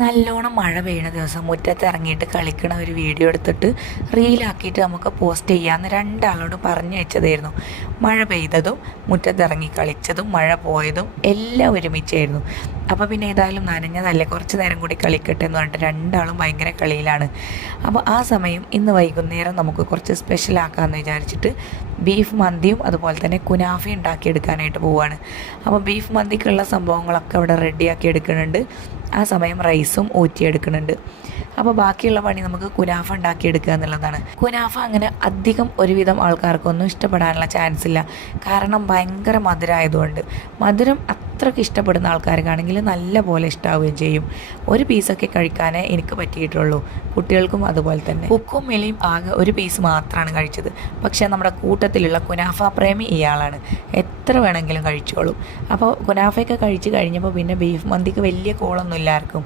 നല്ലോണം മഴ പെയ്യുന്ന ദിവസം മുറ്റത്ത് ഇറങ്ങിയിട്ട് കളിക്കണ ഒരു വീഡിയോ എടുത്തിട്ട് റീലാക്കിയിട്ട് നമുക്ക് പോസ്റ്റ് ചെയ്യാമെന്ന് രണ്ടാളോട് പറഞ്ഞു വെച്ചതായിരുന്നു. മഴ പെയ്തതും മുറ്റത്തിറങ്ങി കളിച്ചതും മഴ പോയതും എല്ലാം ഒരുമിച്ചായിരുന്നു. അപ്പോൾ പിന്നെ ഏതായാലും നനഞ്ഞതല്ലേ, കുറച്ച് നേരം കൂടി കളിക്കട്ടെ എന്ന് പറഞ്ഞിട്ട് രണ്ടാളും ഭയങ്കര കളിയിലാണ്. അപ്പോൾ ആ സമയം ഇന്ന് വൈകുന്നേരം നമുക്ക് കുറച്ച് സ്പെഷ്യലാക്കാമെന്ന് വിചാരിച്ചിട്ട് ബീഫ് മന്തിയും അതുപോലെ തന്നെ കുനാഫയും ഉണ്ടാക്കിയെടുക്കാനായിട്ട് പോവുകയാണ്. അപ്പോൾ ബീഫ് മന്തിക്കുള്ള സംഭവങ്ങളൊക്കെ അവിടെ റെഡിയാക്കി എടുക്കുന്നുണ്ട്. ആ സമയം റൈസും ഊറ്റിയെടുക്കുന്നുണ്ട്. അപ്പോൾ ബാക്കിയുള്ള പണി നമുക്ക് കുനാഫ ഉണ്ടാക്കിയെടുക്കുക എന്നുള്ളതാണ്. കുനാഫ അങ്ങനെ അധികം ഒരുവിധം ആൾക്കാർക്കൊന്നും ഇഷ്ടപ്പെടാനുള്ള ചാൻസ് ഇല്ല. കാരണം ഭയങ്കര മധുരമായതുകൊണ്ട്. മധുരം അത്രയ്ക്ക് ഇഷ്ടപ്പെടുന്ന ആൾക്കാർക്കാണെങ്കിൽ നല്ല പോലെ ഇഷ്ടാവുകയും ചെയ്യും. ഒരു പീസൊക്കെ കഴിക്കാനേ എനിക്ക് പറ്റിയിട്ടുള്ളൂ. കുട്ടികൾക്കും അതുപോലെ തന്നെ. ഉക്കും മെലിയും ആകെ ഒരു പീസ് മാത്രമാണ് കഴിച്ചത്. പക്ഷേ നമ്മുടെ കൂട്ടത്തിലുള്ള കുനാഫ പ്രേമി ഇയാളാണ്. എത്ര വേണമെങ്കിലും കഴിച്ചോളും. അപ്പോൾ കുനാഫയൊക്കെ കഴിച്ച് കഴിഞ്ഞപ്പോൾ പിന്നെ ബീഫ് മന്തിക്ക് വലിയ കോളൊന്നും ഇല്ലാർക്കും.